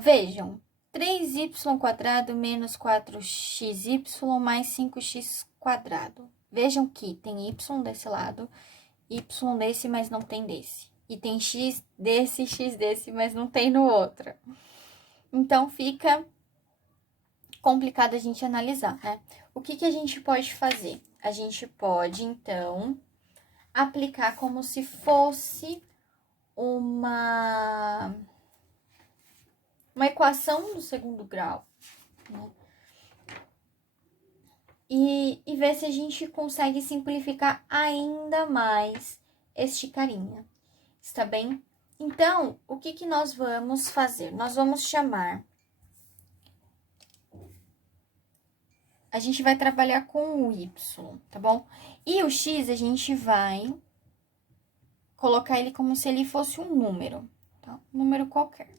Vejam, 3y² menos 4xy mais 5x². Vejam que tem y desse lado, y desse, mas não tem desse. E tem x desse, mas não tem no outro. Então, fica complicado a gente analisar, né? O que a gente pode fazer? A gente pode, então, aplicar como se fosse uma equação do segundo grau, né? E ver se a gente consegue simplificar ainda mais este carinha, está bem? Então, o que nós vamos fazer? Nós vamos chamar... A gente vai trabalhar com o y, tá bom? E o x, a gente vai colocar ele como se ele fosse um número, tá? Um número qualquer.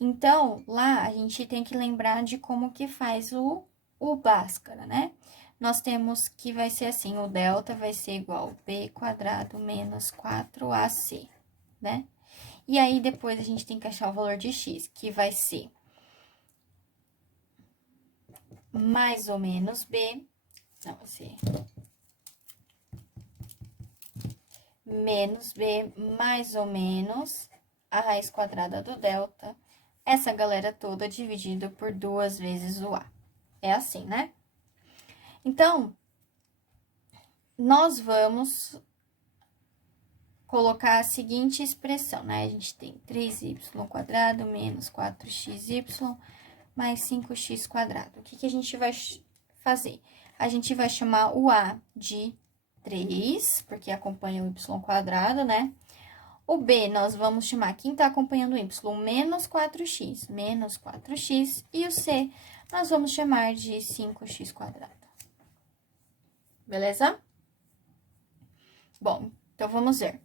Então, lá, a gente tem que lembrar de como que faz o Bhaskara, né? Nós temos que vai ser assim, o delta vai ser igual a b² menos 4ac, né? E aí, depois, a gente tem que achar o valor de x, que vai ser mais ou menos b, não, vai ser menos b mais ou menos a raiz quadrada do delta, essa galera toda dividida por 2 vezes o a. É assim, né? Então, nós vamos colocar a seguinte expressão, né? A gente tem 3y² menos 4xy mais 5x². O que a gente vai fazer? A gente vai chamar o a de 3, porque acompanha o y², né? O b, nós vamos chamar, quem tá acompanhando o y, menos 4x. E o c, nós vamos chamar de 5x². Beleza? Bom, então, vamos ver.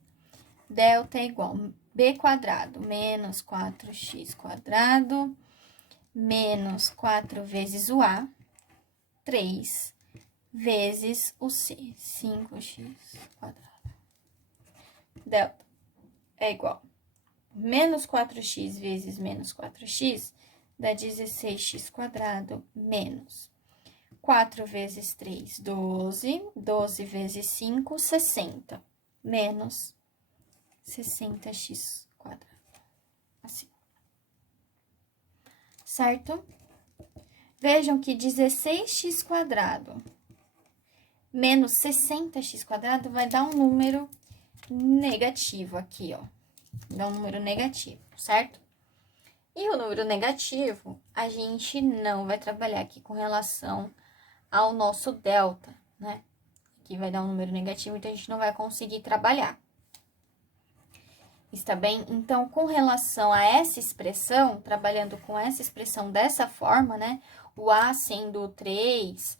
Delta é igual a b² menos 4x² menos 4 vezes o a, 3 vezes o c, 5x². Delta é igual a menos 4x vezes menos 4x, dá 16x² menos 4 vezes 3, 12. 12 vezes 5, 60. Menos 60x². Assim. Certo? Vejam que 16x² menos 60x² vai dar um número negativo aqui, ó. Dá um número negativo, certo? E o número negativo, a gente não vai trabalhar aqui com relação ao nosso delta, né? Aqui vai dar um número negativo, então a gente não vai conseguir trabalhar. Está bem? Então, com relação a essa expressão, trabalhando com essa expressão dessa forma, né? O a sendo 3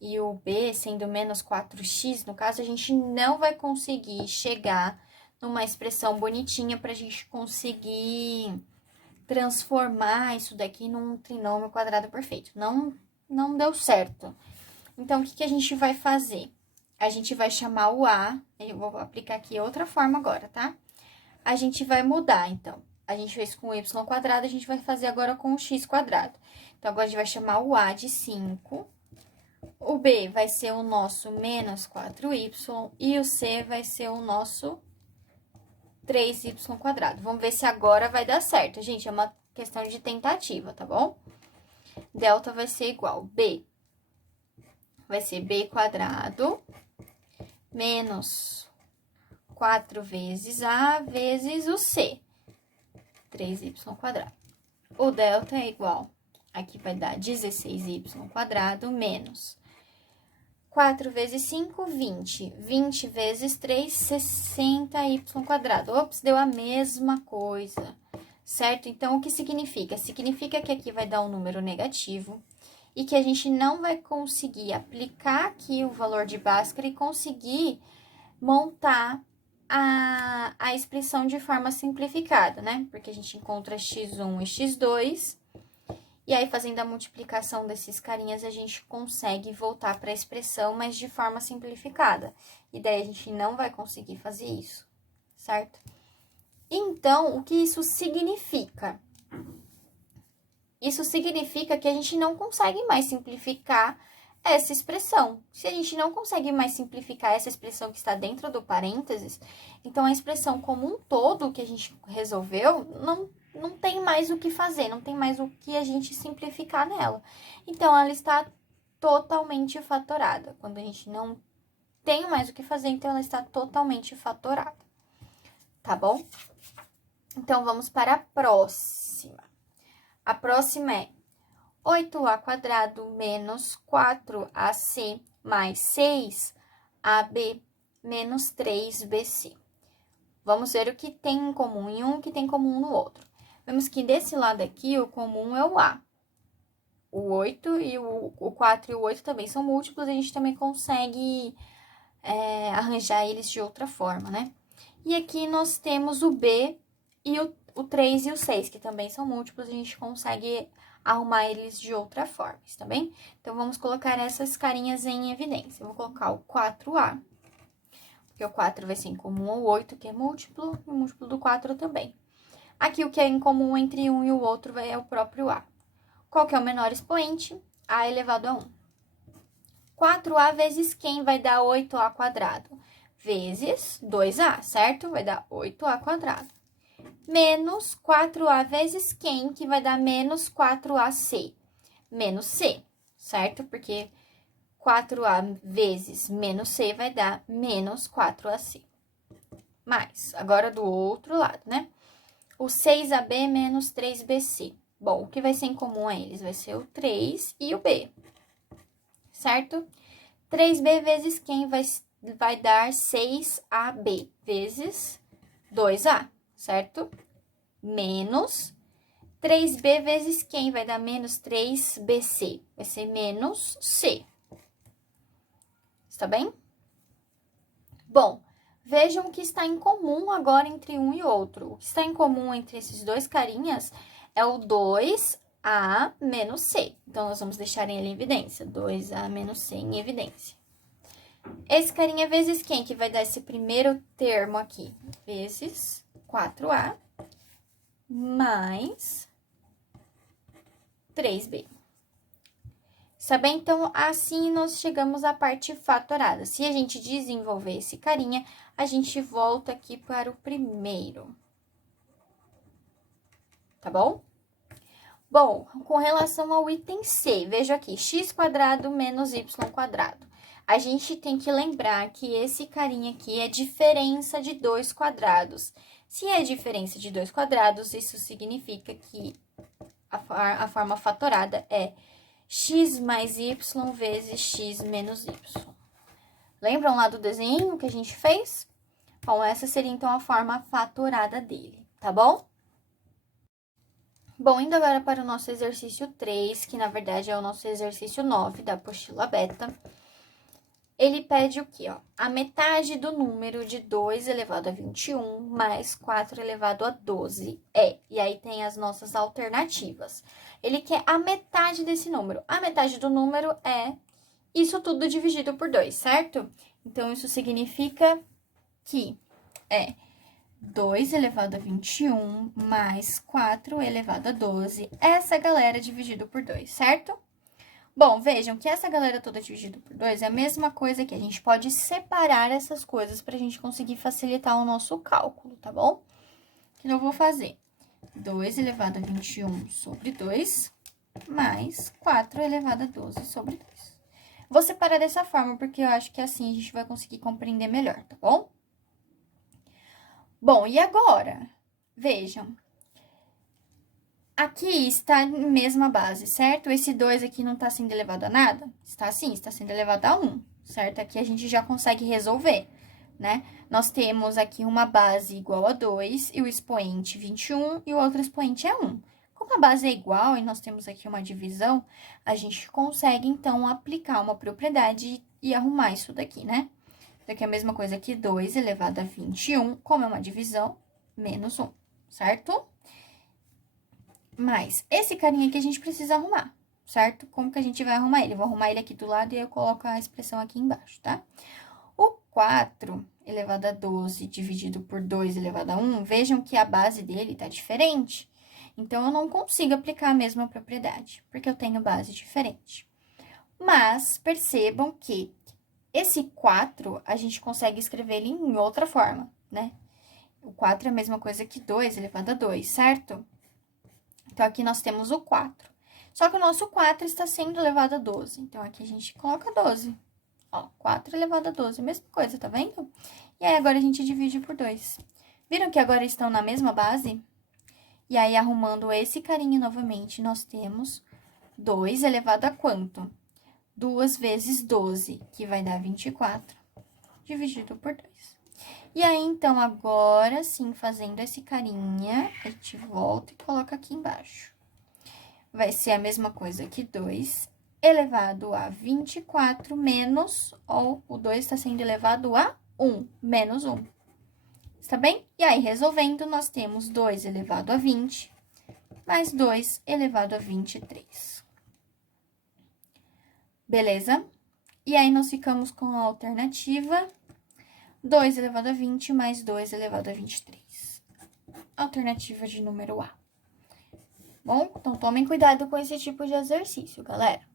e o b sendo menos 4x, no caso, a gente não vai conseguir chegar numa expressão bonitinha para a gente conseguir transformar isso daqui num trinômio quadrado perfeito. Não deu certo. Então, o que a gente vai fazer? A gente vai chamar o a, eu vou aplicar aqui outra forma agora, tá? A gente vai mudar, então. A gente fez com o y², a gente vai fazer agora com o x². Então, agora a gente vai chamar o a de 5. O b vai ser o nosso menos 4y e o c vai ser o nosso 3y². Vamos ver se agora vai dar certo, gente. É uma questão de tentativa, tá bom? Delta vai ser igual b. Vai ser b² menos 4 vezes a vezes o c, 3y². O delta é igual, aqui vai dar 16y² menos 4 vezes 5, 20. 20 vezes 3, 60y². Ops, deu a mesma coisa, certo? Então, o que significa? Significa que aqui vai dar um número negativo e que a gente não vai conseguir aplicar aqui o valor de Bhaskara e conseguir montar a expressão de forma simplificada, né? Porque a gente encontra x1 e x2, e aí, fazendo a multiplicação desses carinhas, a gente consegue voltar para a expressão, mas de forma simplificada. E daí, a gente não vai conseguir fazer isso, certo? Então, o que isso significa? Isso significa que a gente não consegue mais simplificar essa expressão. Se a gente não consegue mais simplificar essa expressão que está dentro do parênteses, então a expressão como um todo que a gente resolveu não tem mais o que fazer, não tem mais o que a gente simplificar nela. Então, ela está totalmente fatorada. Quando a gente não tem mais o que fazer, então ela está totalmente fatorada. Tá bom? Então, vamos para a próxima. A próxima é 8a² menos 4ac mais 6ab menos 3bc. Vamos ver o que tem em comum em um e o que tem em comum no outro. Vemos que desse lado aqui, o comum é o a. O 8 e o 4 e o 8 também são múltiplos, a gente também consegue arranjar eles de outra forma, né? E aqui nós temos o b e o 3 e o 6, que também são múltiplos, a gente consegue arrumar eles de outra forma, tá bem? Então, vamos colocar essas carinhas em evidência. Eu vou colocar o 4a, porque o 4 vai ser em comum ao 8, que é múltiplo, e o múltiplo do 4 também. Aqui, o que é em comum entre um e o outro é o próprio a. Qual que é o menor expoente? A elevado a 1. 4a vezes quem vai dar 8a²? Vezes 2a, certo? Vai dar 8a². Menos 4a vezes quem, que vai dar menos 4ac. Menos c, certo? Porque 4a vezes menos c vai dar menos 4ac. Mais, agora do outro lado, né? O 6ab menos 3bc. Bom, o que vai ser em comum a eles? Vai ser o 3 e o b, certo? 3b vezes quem vai dar 6ab vezes 2a, certo? Menos 3b vezes quem vai dar menos 3bc? Vai ser menos c. Está bem? Bom, vejam o que está em comum agora entre um e outro. O que está em comum entre esses dois carinhas é o 2a menos c. Então, nós vamos deixar ele em evidência. 2a menos c em evidência. Esse carinha vezes quem que vai dar esse primeiro termo aqui? Vezes 4a mais 3b. Tá bem? Então, assim nós chegamos à parte fatorada. Se a gente desenvolver esse carinha, a gente volta aqui para o primeiro. Tá bom? Bom, com relação ao item C, veja aqui, x² menos y². A gente tem que lembrar que esse carinha aqui é diferença de 2 quadrados. Se é diferença de 2 quadrados, isso significa que a forma fatorada é x mais y vezes x menos y. Lembram lá do desenho que a gente fez? Bom, essa seria, então, a forma fatorada dele, tá bom? Bom, indo agora para o nosso exercício 3, que, na verdade, é o nosso exercício 9 da apostila beta. Ele pede o quê, ó? A metade do número de 2 elevado a 21 mais 4 elevado a 12 é. E aí tem as nossas alternativas. Ele quer a metade desse número. A metade do número é isso tudo dividido por 2, certo? Então, isso significa que é 2 elevado a 21 mais 4 elevado a 12. Essa galera dividido por 2, certo? Bom, vejam que essa galera toda dividida por 2 é a mesma coisa que a gente pode separar essas coisas para a gente conseguir facilitar o nosso cálculo, tá bom? Então, eu vou fazer 2 elevado a 21 sobre 2, mais 4 elevado a 12 sobre 2. Vou separar dessa forma, porque eu acho que assim a gente vai conseguir compreender melhor, tá bom? Bom, e agora? Vejam. Aqui está em mesma base, certo? Esse 2 aqui não está sendo elevado a nada? Está sim, está sendo elevado a 1, certo? Aqui a gente já consegue resolver, né? Nós temos aqui uma base igual a 2 e o expoente 21 e o outro expoente é 1. Como a base é igual e nós temos aqui uma divisão, a gente consegue, então, aplicar uma propriedade e arrumar isso daqui, né? Isso aqui é a mesma coisa que 2 elevado a 21, como é uma divisão, menos 1, certo? Mas esse carinha aqui a gente precisa arrumar, certo? Como que a gente vai arrumar ele? Eu vou arrumar ele aqui do lado e eu coloco a expressão aqui embaixo, tá? O 4 elevado a 12 dividido por 2 elevado a 1, vejam que a base dele tá diferente. Então, eu não consigo aplicar a mesma propriedade, porque eu tenho base diferente. Mas, percebam que esse 4, a gente consegue escrever ele em outra forma, né? O 4 é a mesma coisa que 2 elevado a 2, certo? Então, aqui nós temos o 4. Só que o nosso 4 está sendo elevado a 12. Então, aqui a gente coloca 12. Ó, 4 elevado a 12, mesma coisa, tá vendo? E aí, agora a gente divide por 2. Viram que agora estão na mesma base? E aí, arrumando esse carinha novamente, nós temos 2 elevado a quanto? 2 vezes 12, que vai dar 24, dividido por 2. E aí, então, agora sim, fazendo esse carinha, a gente volta e coloca aqui embaixo. Vai ser a mesma coisa que 2 elevado a 24 menos, ou o 2 está sendo elevado a 1, menos 1. Está bem? E aí, resolvendo, nós temos 2 elevado a 20, mais 2 elevado a 23. Beleza? E aí, nós ficamos com a alternativa 2 elevado a 20 mais 2 elevado a 23. Alternativa de número A. Bom, então tomem cuidado com esse tipo de exercício, galera.